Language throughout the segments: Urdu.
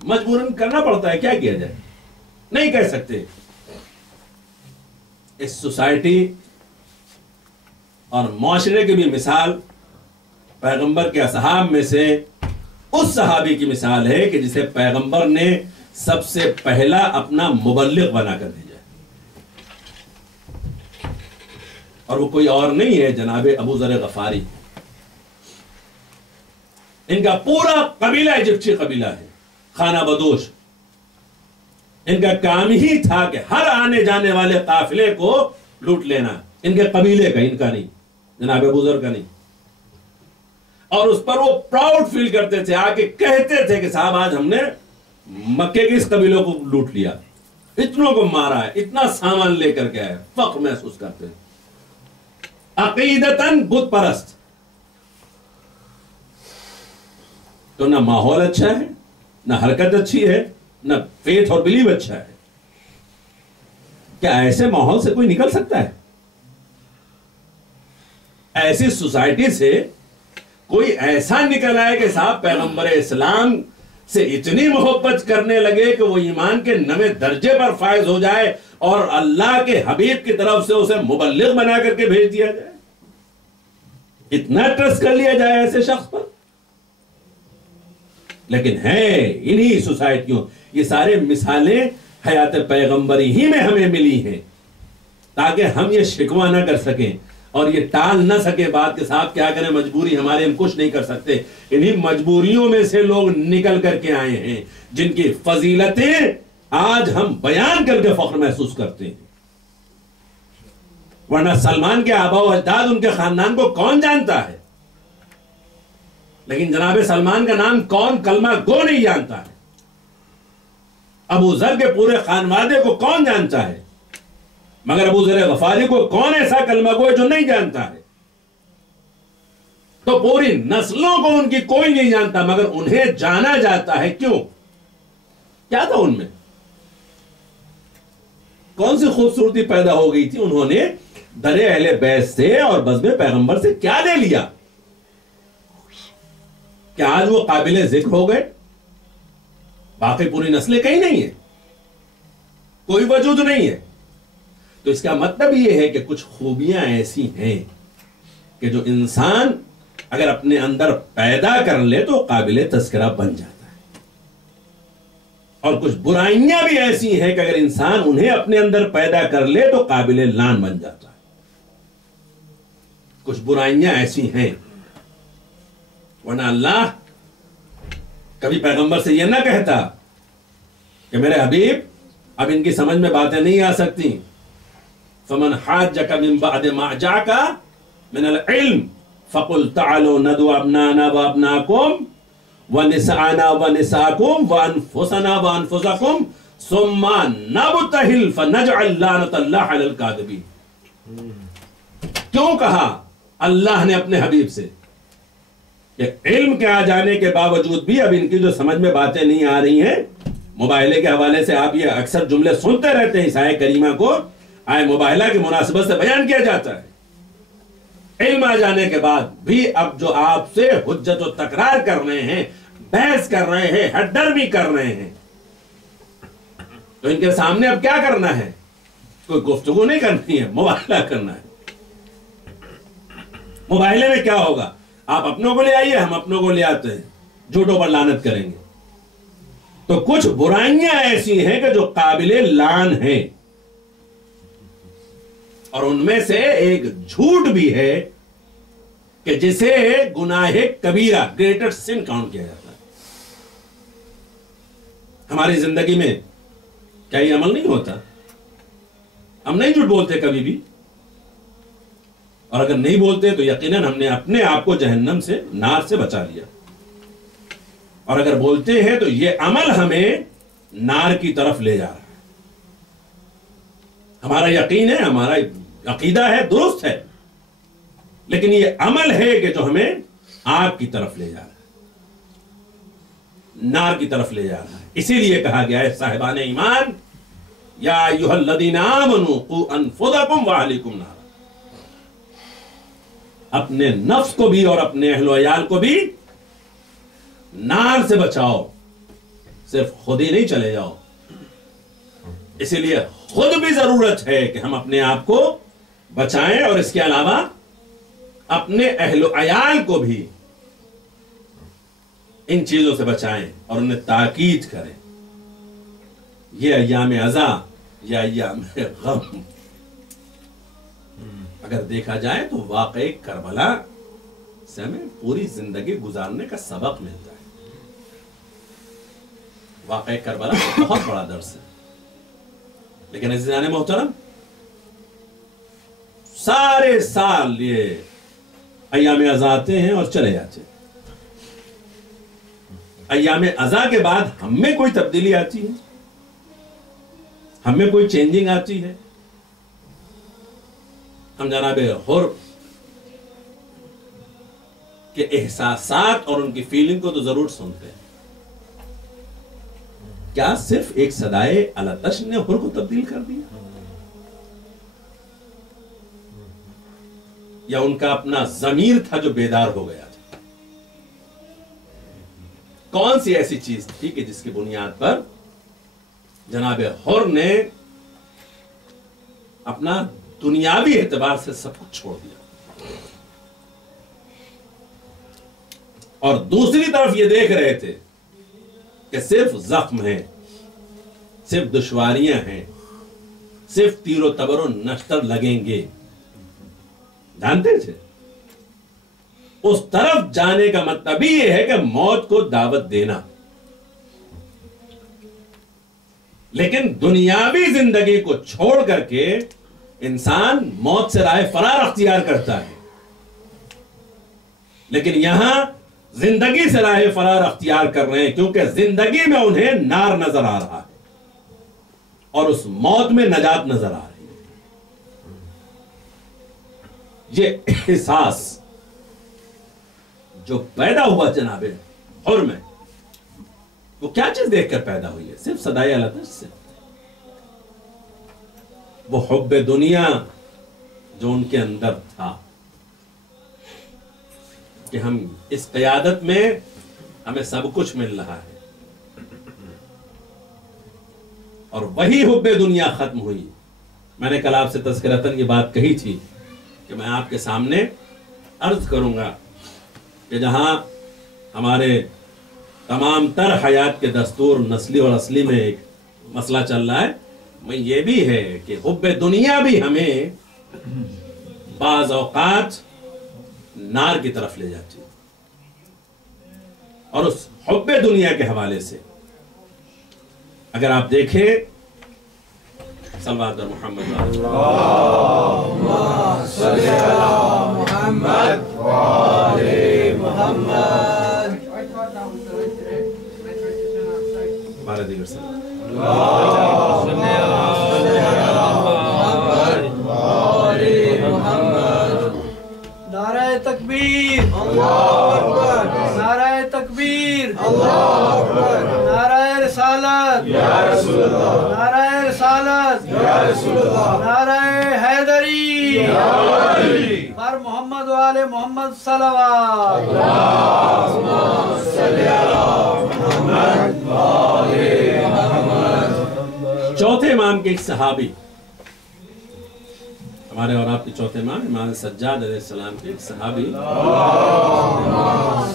مجبوراً کرنا پڑتا ہے، کیا کیا جائے، نہیں کہہ سکتے. اس سوسائٹی اور معاشرے کی بھی مثال پیغمبر کے اصحاب میں سے اس صحابی کی مثال ہے کہ جسے پیغمبر نے سب سے پہلا اپنا مبلغ بنا کر بھیجا، اور وہ کوئی اور نہیں ہے جناب ابو ذر غفاری. ان کا پورا قبیلہ ایجپٹی قبیلہ ہے، خانہ بدوش. ان کا کام ہی تھا کہ ہر آنے جانے والے قافلے کو لوٹ لینا، ان کے قبیلے کا، ان کا نہیں، جناب ابو ذر کا نہیں. اور اس پر وہ پراؤڈ فیل کرتے تھے، آ کے کہتے تھے کہ صاحب آج ہم نے مکے کے اس قبیلوں کو لوٹ لیا، اتنوں کو مارا ہے، اتنا سامان لے کر کے آئے، فخر محسوس کرتے ہیں. عقیدتاً بت پرست. تو نہ ماحول اچھا ہے، نہ حرکت اچھی ہے، نہ فیتھ اور بلیو اچھا ہے. کیا ایسے ماحول سے کوئی نکل سکتا ہے؟ ایسی سوسائٹی سے کوئی ایسا نکل آئے کہ صاحب پیغمبر اسلام سے اتنی محبت کرنے لگے کہ وہ ایمان کے نویں درجے پر فائز ہو جائے اور اللہ کے حبیب کی طرف سے اسے مبلغ بنا کر کے بھیج دیا جائے، اتنا ٹرسٹ کر لیا جائے ایسے شخص پر. لیکن ہے انہی سوسائٹیوں، یہ سارے مثالیں حیات پیغمبری ہی میں ہمیں ملی ہیں تاکہ ہم یہ شکوہ نہ کر سکیں اور یہ ٹال نہ سکے بات کے ساتھ کیا کریں، مجبوری ہمارے، ہم کچھ نہیں کر سکتے. انہی مجبوریوں میں سے لوگ نکل کر کے آئے ہیں جن کی فضیلتیں آج ہم بیان کر کے فخر محسوس کرتے ہیں. ورنہ سلمان کے آبا و اجداد، ان کے خاندان کو کون جانتا ہے؟ لیکن جناب سلمان کا نام کون کلمہ گو نہیں جانتا ہے؟ ابو ذر کے پورے خانوادے کو کون جانتا ہے؟ مگر ابو ذر غفاری کو کون ایسا کلمہ گو ہے جو نہیں جانتا ہے؟ تو پوری نسلوں کو ان کی کوئی نہیں جانتا مگر انہیں جانا جاتا ہے. کیوں؟ کیا تھا ان میں؟ کون سی خوبصورتی پیدا ہو گئی تھی؟ انہوں نے در اہل بیت سے اور بزم پیغمبر سے کیا لے لیا؟ کیا آج وہ قابل ذکر ہو گئے؟ باقی پوری نسلیں کہیں نہیں ہیں، کوئی وجود نہیں ہے. تو اس کا مطلب یہ ہے کہ کچھ خوبیاں ایسی ہیں کہ جو انسان اگر اپنے اندر پیدا کر لے تو قابل تذکرہ بن جاتا ہے، اور کچھ برائیاں بھی ایسی ہیں کہ اگر انسان انہیں اپنے اندر پیدا کر لے تو قابل لعن بن جاتا ہے. کچھ برائیاں ایسی ہیں، ورنہ اللہ کبھی پیغمبر سے یہ نہ کہتا کہ میرے حبیب اب ان کی سمجھ میں باتیں نہیں آ سکتی. فمن حاجک من بعد ما جاءک من العلم فقل تعالوا ندعو ابناءنا وابناءکم ونساءنا ونساءکم وانفسنا وانفسکم ثم نبتہل فنجعل لعنۃ اللہ علی الکاذبین. کیوں کہا اللہ نے اپنے حبیب سے کہ علم کے آ جانے کے باوجود بھی اب ان کی جو سمجھ میں باتیں نہیں آ رہی ہیں؟ موبائلے کے حوالے سے آپ یہ اکثر جملے سنتے رہتے ہیں، اس آیہ کریمہ کو آئے موبائلہ کی مناسبت سے بیان کیا جاتا ہے. علم آ جانے کے بعد بھی اب جو آپ سے حجت و تکرار کر رہے ہیں، بحث کر رہے ہیں، ہڈر بھی کر رہے ہیں، تو ان کے سامنے اب کیا کرنا ہے؟ کوئی گفتگو نہیں کرنی ہے، موبائلہ کرنا ہے. موبائلے میں کیا ہوگا؟ آپ اپنوں کو لے آئیے، ہم اپنوں کو لے آتے ہیں، جھوٹوں پر لعنت کریں گے. تو کچھ برائیاں ایسی ہیں کہ جو قابل لعن ہیں، اور ان میں سے ایک جھوٹ بھی ہے کہ جسے گناہ کبیرہ، گریٹر سن کاؤنٹ کیا جاتا ہے. ہماری زندگی میں کیا یہ عمل نہیں ہوتا؟ ہم نہیں جھوٹ بولتے کبھی بھی، اور اگر نہیں بولتے تو یقیناً ہم نے اپنے آپ کو جہنم سے، نار سے بچا لیا. اور اگر بولتے ہیں تو یہ عمل ہمیں نار کی طرف لے جا رہا ہے. ہمارا یقین ہے، ہمارا عقیدہ ہے، درست ہے، لیکن یہ عمل ہے کہ جو ہمیں آگ کی طرف لے جا رہا ہے، نار کی طرف لے جا رہا ہے. اسی لیے کہا گیا ہے صاحبان ایمان یا ایھا الذین آمنوا قوا انفسکم واہلیکم نارا، اپنے نفس کو بھی اور اپنے اہل و عیال کو بھی نار سے بچاؤ، صرف خود ہی نہیں چلے جاؤ، اسی لیے خود بھی ضرورت ہے کہ ہم اپنے آپ کو بچائیں، اور اس کے علاوہ اپنے اہل و عیال کو بھی ان چیزوں سے بچائیں اور انہیں تاکید کریں۔ یہ ایام عزا یا ایام غم اگر دیکھا جائے تو واقعی کربلا سے ہمیں پوری زندگی گزارنے کا سبق ملتا ہے۔ واقعی کربلا بہت بڑا درس ہے، لیکن عزیزان محترم سارے سال یہ ایام عزا آتے ہیں اور چلے جاتے ہیں۔ ایام عزا کے بعد ہم میں کوئی تبدیلی آتی ہے، ہم میں کوئی چینجنگ آتی ہے؟ ہم جناب حر کے احساسات اور ان کی فیلنگ کو تو ضرور سنتے ہیں۔ کیا صرف ایک صدائے الاتش نے حر کو تبدیل کر دیا، یا ان کا اپنا ضمیر تھا جو بیدار ہو گیا تھا؟ کون سی ایسی چیز تھی کہ جس کی بنیاد پر جناب حر نے اپنا دنیاوی اعتبار سے سب کچھ چھوڑ دیا، اور دوسری طرف یہ دیکھ رہے تھے کہ صرف زخم ہیں، صرف دشواریاں ہیں، صرف تیر و تبر و نشتر لگیں گے؟ جانتے تھے اس طرف جانے کا مطلب یہ ہے کہ موت کو دعوت دینا، لیکن دنیاوی زندگی کو چھوڑ کر کے انسان موت سے راہ فرار اختیار کرتا ہے، لیکن یہاں زندگی سے راہ فرار اختیار کر رہے ہیں، کیونکہ زندگی میں انہیں نار نظر آ رہا ہے اور اس موت میں نجات نظر آ رہی ہے۔ یہ احساس جو پیدا ہوا جناب حر میں، وہ کیا چیز دیکھ کر پیدا ہوئی ہے؟ صرف صدائے الاتش سے، وہ حب دنیا جو ان کے اندر تھا کہ ہم اس قیادت میں ہمیں سب کچھ مل رہا ہے، اور وہی حب دنیا ختم ہوئی۔ میں نے کل آپ سے تذکرتاً یہ بات کہی تھی کہ میں آپ کے سامنے عرض کروں گا کہ جہاں ہمارے تمام تر حیات کے دستور نسلی اور اصلی میں ایک مسئلہ چل رہا ہے، وہ یہ بھی ہے کہ حب دنیا بھی ہمیں بعض اوقات نار کی طرف لے جاتی ہے، اور اس حب دنیا کے حوالے سے اگر آپ دیکھیں صلوات محمد اللہم صلی علی محمد وآل محمد، ہمارے دیگر صلوات اللہم صلی علی محمد وآل محمد۔ نعرہ تکبیر، اللہ اکبر، نعرہ تکبیر، اللہ اکبر، نعرہ رسالت، یا رسول اللہ، نعرہ رسالت، یا رسول اللہ، نعرہ حیدری، یا علی، پر محمد و آل محمد صلوات۔ اللہم صلی علی محمد وآل محمد۔ چوتھے امام کے ایک صحابی، ہمارے اور آپ کے چوتھے امام امام سجاد علیہ السلام کے ایک صحابی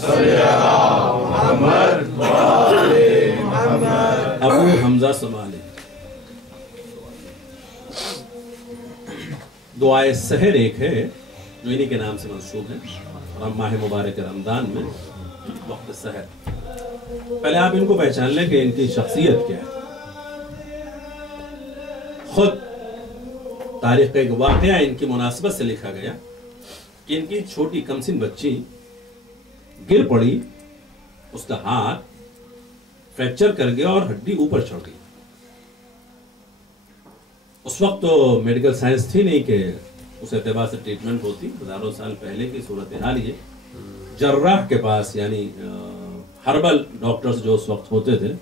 صلی علی محمد وآل محمد، ابو حمزہ صومالی، دعائے سحر ایک ہے جو انہی کے نام سے منسوب ہے، اور ہم ماہ مبارک رمضان میں وقت سحر، پہلے آپ ان کو پہچان لیں کہ ان کی شخصیت کیا ہے۔ خود تاریخ کا ایک واقعہ ان کی مناسبت سے لکھا گیا کہ ان کی چھوٹی کمسن بچی گر پڑی، اس کا ہاتھ فریکچر کر گیا اور ہڈی اوپر چڑھ گئی۔ اس وقت تو میڈیکل سائنس تھی نہیں کہ اس اعتبار سے ٹریٹمنٹ ہوتی، ہزاروں سال پہلے کی صورتحال یہ جراح کے پاس، یعنی ہربل ڈاکٹرز جو اس وقت ہوتے تھے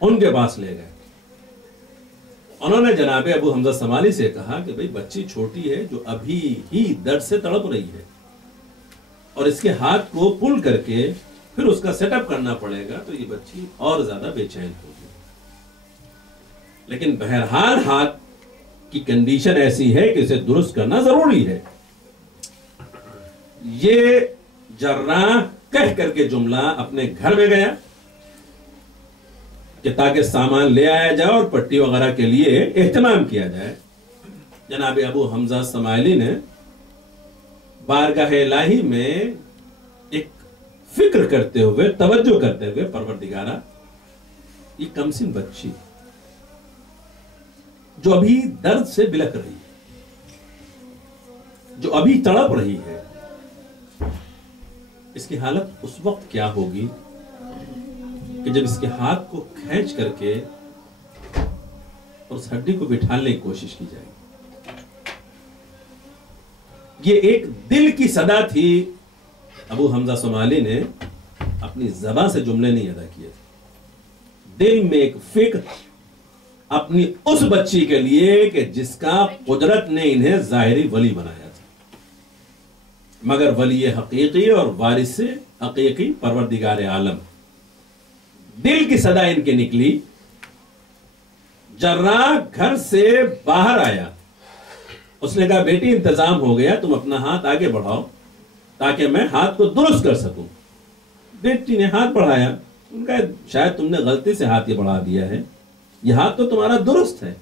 ان کے پاس لے گئے۔ انہوں نے جناب ابو حمزہ صومالی سے کہا کہ بھئی بچی چھوٹی ہے جو ابھی ہی درد سے تڑپ رہی ہے، اور اس کے ہاتھ کو پل کر کے پھر اس کا سیٹ اپ کرنا پڑے گا تو یہ بچی اور زیادہ بے چین ہوگی. لیکن بہرحال ہاتھ کی کنڈیشن ایسی ہے کہ اسے درست کرنا ضروری ہے. یہ جراح کہہ کر کے جملہ اپنے گھر میں گیا کہ تاکہ سامان لے آیا جائے اور پٹی وغیرہ کے لیے اہتمام کیا جائے. جناب ابو حمزہ سماعلی نے بارگاہ الہی میں ایک فکر کرتے ہوئے، توجہ کرتے ہوئے، پروردگارہ یہ کمسن بچی جو ابھی درد سے بلک رہی ہے، جو ابھی تڑپ رہی ہے، اس کی حالت اس وقت کیا ہوگی کہ جب اس کے ہاتھ کو کھینچ کر کے اور اس ہڈی کو بٹھانے کی کوشش کی جائے گی. یہ ایک دل کی صدا تھی. ابو حمزہ سماعلی نے اپنی زبان سے جملے نہیں ادا کیے تھے، دل میں ایک فکر اپنی اس بچی کے لیے کہ جس کا قدرت نے انہیں ظاہری ولی بنایا تھا، مگر ولی حقیقی اور وارث حقیقی پروردگار عالم. دل کی صدا ان کی نکلی. جراح گھر سے باہر آیا، اس نے کہا بیٹی انتظام ہو گیا، تم اپنا ہاتھ آگے بڑھاؤ تاکہ میں ہاتھ کو درست کر سکوں. بیٹی نے ہاتھ بڑھایا. ان کا شاید تم نے غلطی سے ہاتھ یہ بڑھا دیا ہے، یہ ہاتھ تو تمہارا درست ہے.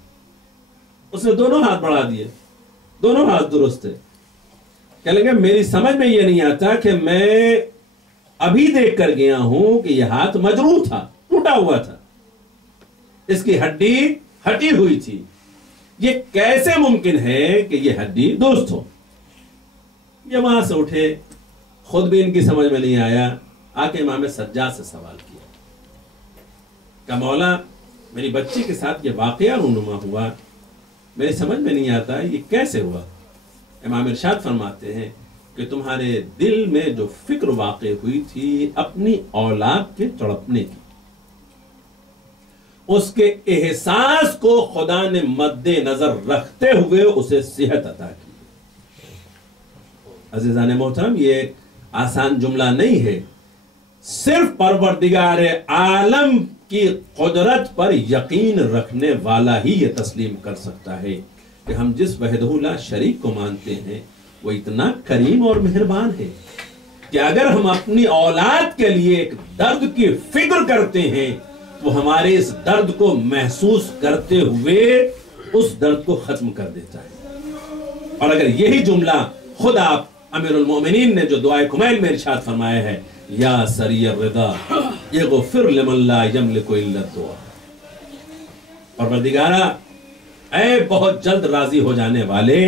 اس نے دونوں ہاتھ بڑھا دیے، دونوں ہاتھ درست ہے. کہہ لیں گے میری سمجھ میں یہ نہیں آتا کہ میں ابھی دیکھ کر گیا ہوں کہ یہ ہاتھ مجروح تھا، ٹوٹا ہوا تھا، اس کی ہڈی ہٹی ہوئی تھی. یہ کیسے ممکن ہے کہ یہ ہڈی درست ہو؟ یہ وہاں سے اٹھے، خود بھی ان کی سمجھ میں نہیں آیا، آ کے امام سجاد سے سوال کیا کہ مولا میری بچی کے ساتھ یہ واقعہ رونما ہوا، میری سمجھ میں نہیں آتا یہ کیسے ہوا. امام ارشاد فرماتے ہیں کہ تمہارے دل میں جو فکر واقع ہوئی تھی اپنی اولاد کے تڑپنے کی، اس کے احساس کو خدا نے مد نظر رکھتے ہوئے اسے صحت عطا کی. عزیزان محترم، یہ آسان جملہ نہیں ہے. صرف پروردگار عالم کی قدرت پر یقین رکھنے والا ہی یہ تسلیم کر سکتا ہے کہ ہم جس وحدہ لا شریک کو مانتے ہیں وہ اتنا کریم اور مہربان ہے کہ اگر ہم اپنی اولاد کے لیے ایک درد کی فکر کرتے ہیں وہ ہمارے اس درد کو محسوس کرتے ہوئے اس درد کو ختم کر دیتا ہے. اور اگر یہی جملہ خود آپ امیر المومنین نے جو دعائے کمیل میں ارشاد فرمایا ہے، یا سری الرضا اغفر لمن لا یملک الا الدعاء، پروردگارا اے بہت جلد راضی ہو جانے والے،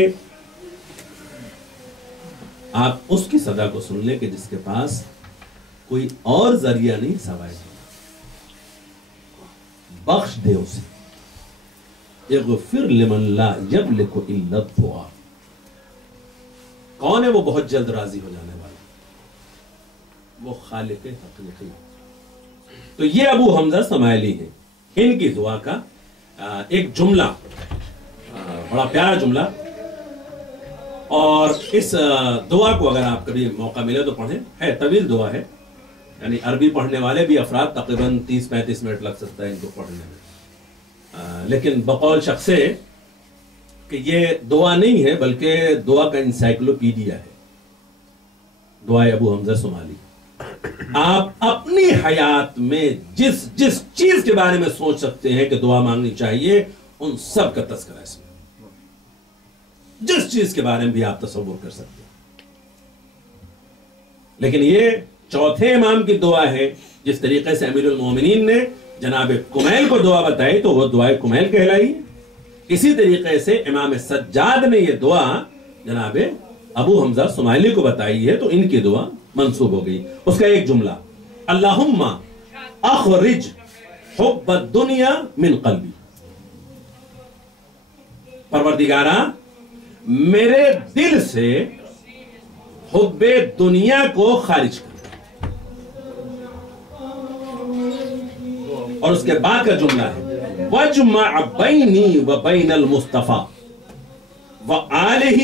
آپ اس کی صدا کو سن لیں کہ جس کے پاس کوئی اور ذریعہ نہیں سوائے بخش دے اسے. اغفر لمن لا یملک الا الدعاء. کون ہے وہ بہت جلد راضی ہو جانے والا؟ وہ خالق حقیقی. تو یہ ابو حمزہ سماعلی ہیں. ان کی دعا کا ایک جملہ، بڑا پیارا جملہ، اور اس دعا کو اگر آپ کبھی موقع ملے تو پڑھیں. ہے طویل دعا ہے، یعنی عربی پڑھنے والے بھی افراد تقریباً 30-35 منٹ لگ سکتا ہے ان کو پڑھنے میں. لیکن بقول شخص کہ یہ دعا نہیں ہے بلکہ دعا کا انسائکلوپیڈیا ہے. دعائے ابو حمزہ سماعلی. آپ اپنی حیات میں جس جس چیز کے بارے میں سوچ سکتے ہیں کہ دعا مانگنی چاہیے ان سب کا تذکرہ اس میں، جس چیز کے بارے میں بھی آپ تصور کر سکتے ہیں. لیکن یہ چوتھے امام کی دعا ہے. جس طریقے سے امیر المومنین نے جناب کمیل کو دعا بتائی تو وہ دعائے کمیل کہلائی، اسی طریقے سے امام سجاد نے یہ دعا جناب ابو حمزہ سماعلی کو بتائی ہے تو ان کی دعا منسوب ہو گئی. اس کا ایک جملہ، اللہم اخرج حب الدنیا من قلبی. پروردگارا میرے دل سے حب دنیا کو خارج کر. اور اس کے بعد کا جملہ ہے وَجْمَعْ بَيْنِي وَبَيْنَ الْمُصْطَفَى وَآلِهِ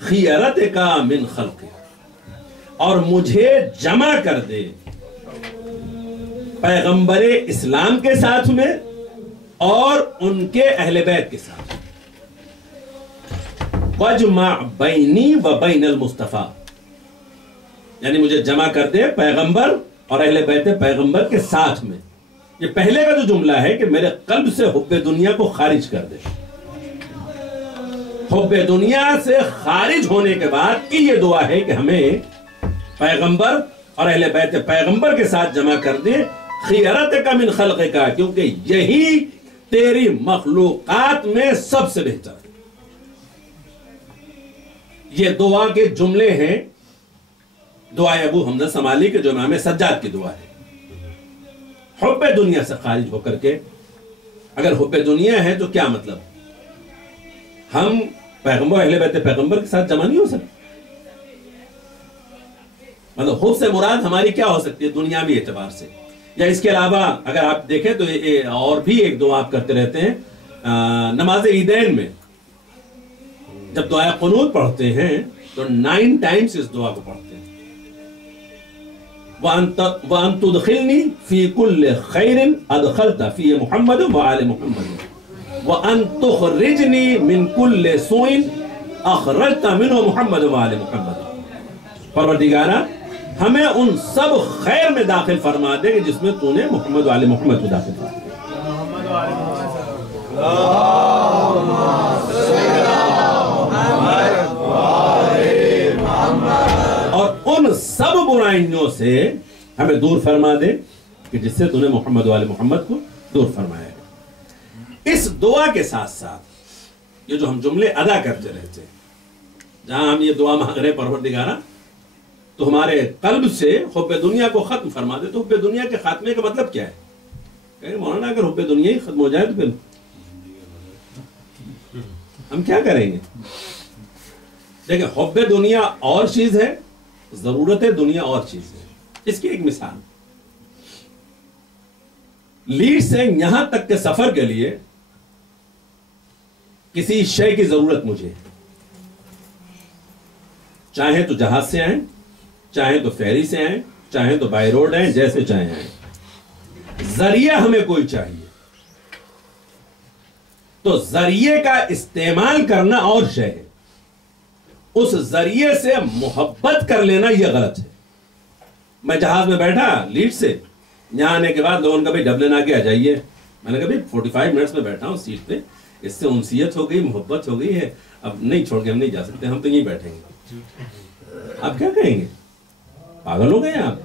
خِيَرَتِكَ مِنْ خَلْقِهِ. اور مجھے جمع کر دے پیغمبر اسلام کے ساتھ میں اور ان کے اہل بیت کے ساتھ. وَاجْمَعْ بَيْنِي وَبَيْنَ الْمُصْطَفَى، یعنی مجھے جمع کر دے پیغمبر اور اہل بیت پیغمبر کے ساتھ میں. یہ پہلے کا جو جملہ ہے کہ میرے قلب سے حب دنیا کو خارج کر دے. حب دنیا سے خارج ہونے کے بعد کی یہ دعا ہے کہ ہمیں پیغمبر اور اہل بیت پیغمبر کے ساتھ جمع کر دے. خیرتک من خلقک، کیونکہ یہی تیری مخلوقات میں سب سے بہتر ہے. یہ دعا کے جملے ہیں دعا ابو حمزہ سمالی کے جو امام سجاد کی دعا ہے. حب دنیا سے خارج ہو کر کے، اگر حب دنیا ہے تو کیا مطلب؟ ہم پیغمبر اہل بیت پیغمبر کے ساتھ جمع نہیں ہو سکتے. مطلب حب سے مراد ہماری کیا ہو سکتی ہے دنیاوی اعتبار سے؟ یا اس کے علاوہ اگر آپ دیکھیں تو اور بھی ایک دعا آپ کرتے رہتے ہیں نماز عیدین میں. جب دعا قنوت پڑھتے ہیں تو 9 ٹائمز اس دعا کو پڑھتے ہیں. وَأَن تُدْخِلْنِي فِي كُلِّ خَيْرٍ أَدْخَلْتَ فِي مُحَمَّدٍ وَآلِ مُحَمَّدٍ وَأَن تُخْرِجْنِي مِن كُلِّ سُوءٍ أَخْرَجْتَ مِنْهُ مُحَمَّدٍ وَآلِ مُحَمَّدٍ. پروردگارہ ہمیں ان سب خیر میں داخل فرما دے جس میں تو نے محمد وآل محمد کو داخل فرما دے. اور ان سب برائیوں سے ہمیں دور فرما دے کہ جس سے تو نے محمد وآل محمد کو دور فرمایا ہے. اس دعا کے ساتھ ساتھ یہ جو ہم جملے ادا کرتے رہتے ہیں، جہاں ہم یہ دعا مانگ رہے پروردگارہ تو ہمارے قلب سے حب دنیا کو ختم فرما دے. تو حب دنیا کے خاتمے کا مطلب کیا ہے؟ کہ مولانا اگر حب دنیا ہی ختم ہو جائے تو پھر ہم کیا کریں گے؟ دیکھیں، حب دنیا اور چیز ہے، ضرورت دنیا اور چیز ہے. اس کی ایک مثال، لیڈ سے یہاں تک کے سفر کے لیے کسی شے کی ضرورت مجھے ہے. چاہے تو جہاز سے آئیں، چاہے تو فیری سے آئیں، چاہے تو بائی روڈ آئیں، جیسے چاہیں آئیں. ذریعہ ہمیں کوئی چاہیے. تو ذریعے کا استعمال کرنا اور شے ہے، اس ذریعے سے محبت کر لینا یہ غلط ہے. میں جہاز میں بیٹھا لیڈ سے، یہاں آنے کے بعد لوگوں نے کہا بھائی ڈبلن آ کے آ جائیے. میں نے کہا بھائی 45 منٹس میں بیٹھا ہوں سیٹ پہ، اس سے انسیت ہو گئی، محبت ہو گئی ہے، اب نہیں چھوڑ کے ہم نہیں جا سکتے، ہم تو یہیں بیٹھیں گے. آپ کیا کہیں گے؟ پاگل ہو گئے آپ؟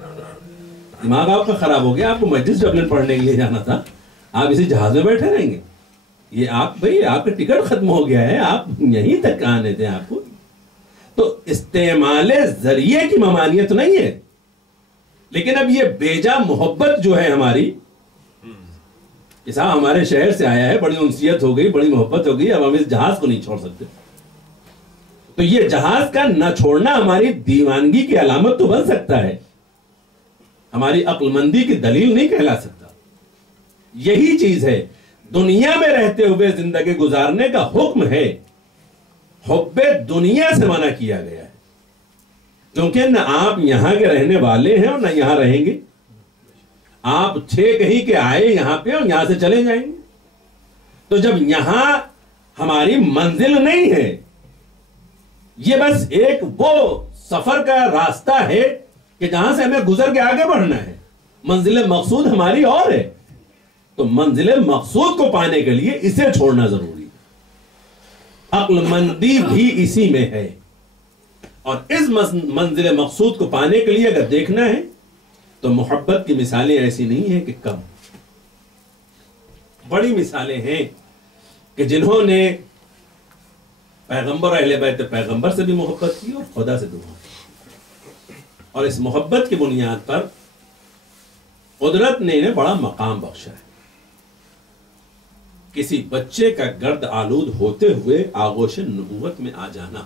دماغ آپ کا خراب ہو گیا. آپ کو مسجد ڈبلن پڑھنے کے لیے جانا تھا، آپ اسی جہاز میں بیٹھے رہیں گے؟ یہ آپ بھائی آپ کا ٹکٹ ختم ہو گیا ہے، آپ یہیں تک آنے دیں آپ کو. تو استعمال ذریعے کی ممانعت نہیں ہے، لیکن اب یہ بیجا محبت جو ہے ہماری، صاحب ہمارے شہر سے آیا ہے، بڑی انسیت ہو گئی، بڑی محبت ہو گئی، اب ہم اس جہاز کو نہیں چھوڑ سکتے. تو یہ جہاز کا نہ چھوڑنا ہماری دیوانگی کی علامت تو بن سکتا ہے، ہماری عقل مندی کی دلیل نہیں کہلا سکتا. یہی چیز ہے دنیا میں رہتے ہوئے زندگی گزارنے کا حکم ہے، حب دنیا سے منع کیا گیا ہے. کیونکہ نہ آپ یہاں کے رہنے والے ہیں اور نہ یہاں رہیں گے. آپ تھے کہیں کہ آئے یہاں پہ اور یہاں سے چلے جائیں گے. تو جب یہاں ہماری منزل نہیں ہے، یہ بس ایک وہ سفر کا راستہ ہے کہ جہاں سے ہمیں گزر کے آگے بڑھنا ہے، منزل مقصود ہماری اور ہے. تو منزل مقصود کو پانے کے لیے اسے چھوڑنا ضروری ہے. عقل مندی بھی اسی میں ہے. اور اس منزل مقصود کو پانے کے لیے اگر دیکھنا ہے تو محبت کی مثالیں ایسی نہیں ہیں کہ کم، بڑی مثالیں ہیں کہ جنہوں نے پیغمبر اہل بیت پیغمبر سے بھی محبت کی اور خدا سے بھی محبت کی. اور اس محبت کی بنیاد پر قدرت نے انہیں بڑا مقام بخشا ہے. کسی بچے کا گرد آلود ہوتے ہوئے آغوش نبوت میں آ جانا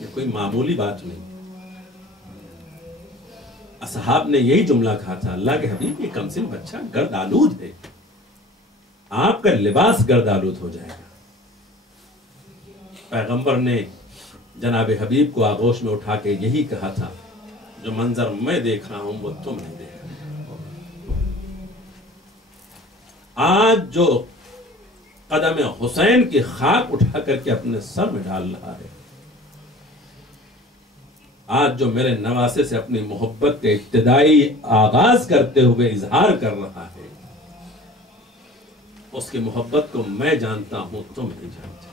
یہ کوئی معمولی بات نہیں. اصحاب نے یہی جملہ کہا تھا، اللہ کے حبیب یہ کم سن بچہ گرد آلود ہے، آپ کا لباس گرد آلود ہو جائے گا. پیغمبر نے جناب حبیب کو آغوش میں اٹھا کے یہی کہا تھا جو منظر میں دیکھ رہا ہوں وہ تم نہیں دیکھ رہے۔ آج جو قدم حسین کی خاک اٹھا کر کے اپنے سر میں ڈال رہا ہے، آج جو میرے نواسے سے اپنی محبت کے ابتدائی آغاز کرتے ہوئے اظہار کر رہا ہے، اس کی محبت کو میں جانتا ہوں، تم نہیں جانتے۔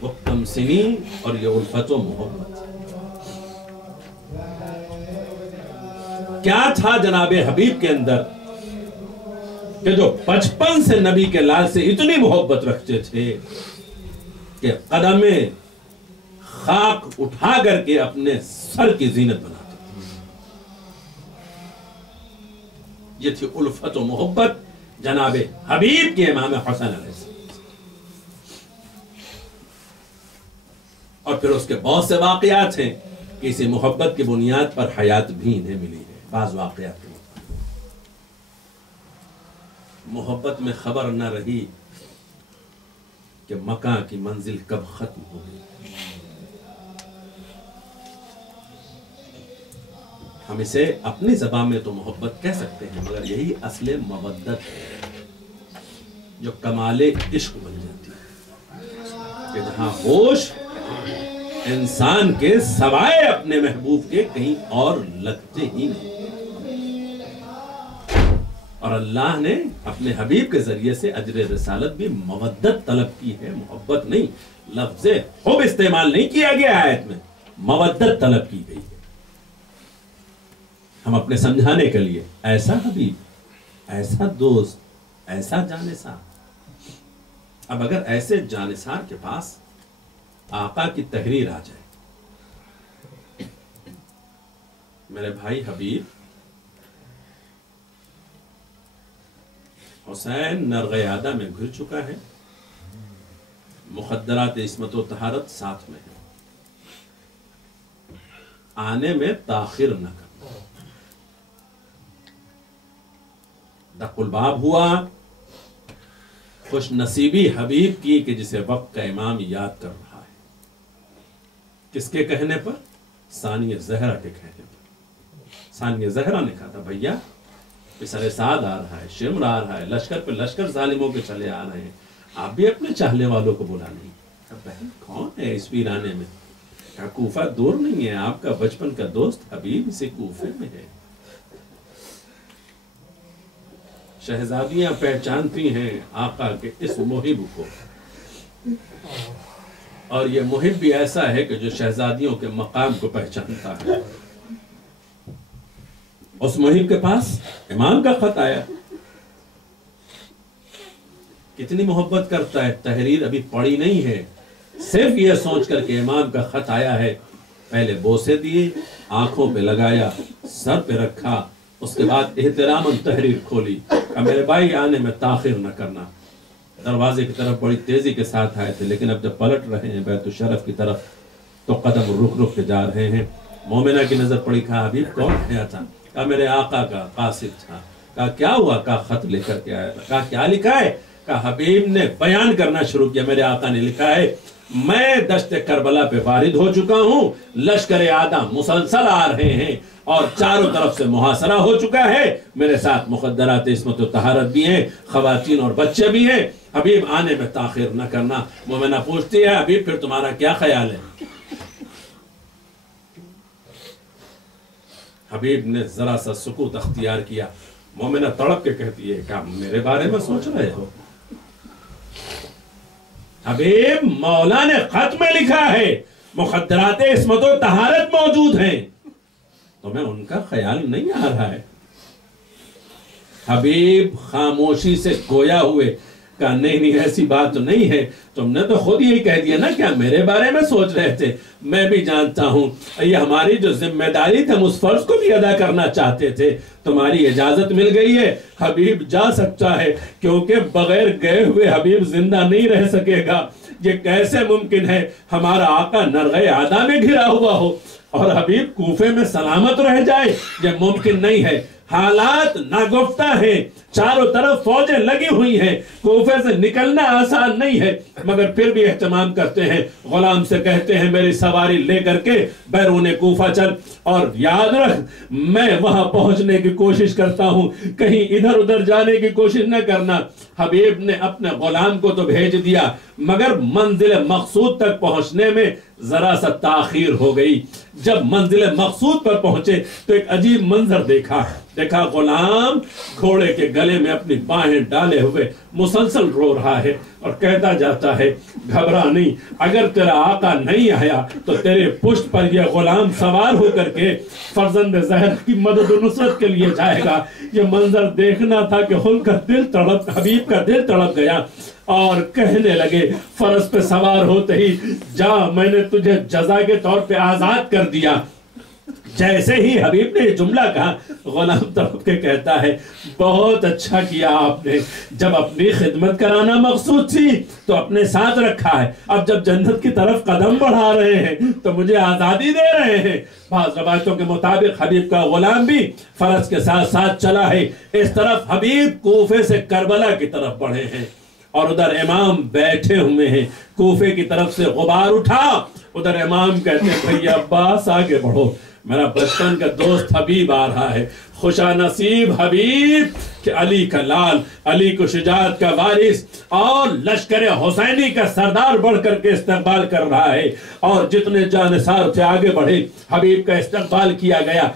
وہ کم سنی اور یہ الفت و محبت کیا تھا جناب حبیب کے اندر کہ جو بچپن سے نبی کے لال سے اتنی محبت رکھتے تھے کہ قدم خاک اٹھا کر کے اپنے سر کی زینت بناتے تھے۔ یہ تھی الفت و محبت جناب حبیب کے امام حسن علیہ السلام، اور پھر اس کے بہت سے واقعات ہیں کہ اسی محبت کی بنیاد پر حیات بھی انہیں ملی ہے۔ بعض واقعات کے محبت میں خبر نہ رہی کہ مکہ کی منزل کب ختم ہو گئی۔ ہم اسے اپنی زبان میں تو محبت کہہ سکتے ہیں، مگر یہی اصل مودت ہے جو کمال عشق بن جاتی ہے، کہ جہاں ہوش انسان کے سوائے اپنے محبوب کے کہیں اور لگتے ہی نہیں، اور اللہ نے اپنے حبیب کے ذریعے سے اجر رسالت بھی مودت طلب کی ہے، محبت نہیں۔ لفظ حب استعمال نہیں کیا گیا آیت میں، مودت طلب کی گئی ہے۔ ہم اپنے سمجھانے کے لیے ایسا حبیب، ایسا دوست، ایسا جانثار۔ اب اگر ایسے جانثار کے پاس آقا کی تحریر آ جائے، میرے بھائی حبیب حسین نرغ عادہ میں گھر چکا ہے، مخدرات عصمت و طہارت ساتھ میں ہے، آنے میں تاخیر نہ کرنا۔ دق الباب ہوا، خوش نصیبی حبیب کی کہ جسے وقت کا امام یاد کر رہا ہے۔ کس کے کہنے پر؟ ثانیہ زہرا کے کہنے پر۔ ثانیہ زہرا نے کہا تھا بھیا پسر سعد آ رہا ہے، شمر آ رہا ہے، لشکر پہ لشکر ظالموں کے چلے آ رہے ہیں، آپ بھی اپنے چاہنے والوں کو بلا لیں۔ بہن کون ہے اس ویرانے میں؟ کوفہ دور نہیں ہے، آپ کا بچپن کا دوست حبیب اسی کوفے میں ہے۔ شہزادیاں پہچانتی ہیں آقا کے اس محب کو، اور یہ محب بھی ایسا ہے کہ جو شہزادیوں کے مقام کو پہچانتا ہے۔ اس محب کے پاس امام کا خط آیا، کتنی محبت کرتا ہے، تحریر ابھی پڑھی نہیں ہے، صرف یہ سوچ کر کہ امام کا خط آیا ہے، پہلے بوسے دیے، آنکھوں پہ لگایا، سر پہ رکھا، اس کے بعد احتراماً تحریر کھولی، کہ میرے بھائی آنے میں تاخیر نہ کرنا۔ دروازے کی طرف بڑی تیزی کے ساتھ آئے تھے، لیکن اب جب پلٹ رہے ہیں بیت الشرف کی طرف تو قدم رک رک کے جا رہے ہیں۔ مومنہ کی نظر پڑی، کہا حبیب کون آیا تھا؟ کہا میرے آقا کا قاصد تھا۔ کہا کیا ہوا؟ کہا خط لے کر کے آیا تھا۔ کہا کیا لکھا ہے؟ کہا حبیب نے بیان کرنا شروع کیا، میرے آقا نے لکھا ہے میں دشت کربلا پہ وارد ہو چکا ہوں، لشکر اعدام مسلسل آ رہے ہیں اور چاروں طرف سے محاصرہ ہو چکا ہے، میرے ساتھ مخدرات عصمت و طہارت بھی ہیں، خواتین اور بچے بھی ہیں، حبیب آنے میں تاخیر نہ کرنا۔ مومنہ پوچھتی ہے حبیب پھر تمہارا کیا خیال ہے؟ حبیب نے ذرا سا سکوت اختیار کیا۔ مومنہ تڑپ کے کہتی ہے کیا میرے بارے میں سوچ رہے ہو؟ حبیب مولا نے خط میں لکھا ہے مخدرات عصمت و طہارت موجود ہیں، تمہیں ان کا خیال نہیں آ رہا ہے؟ حبیب خاموشی سے گویا ہوئے، کہا نہیں ایسی بات تو نہیں ہے، تم نے تو خود یہی کہہ دیا نا، کیا میرے بارے میں سوچ رہے تھے؟ میں بھی جانتا ہوں یہ ہماری جو ذمہ داری تھی ہم اس فرض کو بھی ادا کرنا چاہتے تھے، تمہاری اجازت مل گئی ہے، حبیب جا سکتا ہے، کیونکہ بغیر گئے ہوئے حبیب زندہ نہیں رہ سکے گا۔ یہ کیسے ممکن ہے ہمارا آقا نرغے عادہ میں گھرا ہوا ہو اور حبیب کوفے میں سلامت رہ جائے؟ یہ ممکن نہیں ہے۔ حالات ناگفتہ ہیں، چاروں طرف فوجیں لگی ہوئی ہیں، کوفے سے نکلنا آسان نہیں ہے، مگر پھر بھی اہتمام کرتے ہیں، غلام سے کہتے ہیں میری سواری لے کر کے بیرون کوفہ چل، اور یاد رکھ میں وہاں پہنچنے کی کوشش کرتا ہوں، کہیں ادھر ادھر جانے کی کوشش نہ کرنا۔ حبیب نے اپنے غلام کو تو بھیج دیا، مگر منزل مقصود تک پہنچنے میں ذرا سا تاخیر ہو گئی۔ جب منزل مقصود پر پہنچے تو ایک عجیب منظر دیکھا غلام گھوڑے کے گلے میں اپنی باہیں ڈالے ہوئے مسلسل رو رہا ہے اور کہتا جاتا ہے گھبرا نہیں، اگر تیرا آقا نہیں آیا تو تیرے پشت پر یہ غلام سوار ہو کر کے فرزند زہر کی مدد و نصرت کے لیے جائے گا۔ یہ منظر دیکھنا تھا کہ حبیب کا دل تڑپ گیا اور کہنے لگے فرس پہ سوار ہوتے ہی جا، میں نے تجھے جزا کے طور پہ آزاد کر دیا۔ جیسے ہی حبیب نے یہ جملہ کہا غلام تڑپ کے کہتا ہے بہت اچھا کیا آپ نے، جب اپنی خدمت کرانا مقصود تھی تو اپنے ساتھ رکھا ہے، اب جب جنت کی طرف قدم بڑھا رہے ہیں تو مجھے آزادی دے رہے ہیں۔ بعض روایتوں کے مطابق حبیب کا غلام بھی فرس کے ساتھ ساتھ چلا ہے۔ اس طرف حبیب کوفے سے کربلا کی طرف بڑھے ہیں اور ادھر امام بیٹھے ہوئے ہیں، کوفے کی طرف سے غبار اٹھا، ادھر امام کہتے ہیں بھئی عباس آگے بڑھو، میرا بچپن کا دوست حبیب آ رہا ہے، خوشا نصیب حبیب کہ علی کا لال، علی کو شجاعت کا وارث اور لشکر حسینی کا سردار بڑھ کر کے استقبال کر رہا ہے، اور جتنے جانثار تھے آگے بڑھے، حبیب کا استقبال کیا گیا۔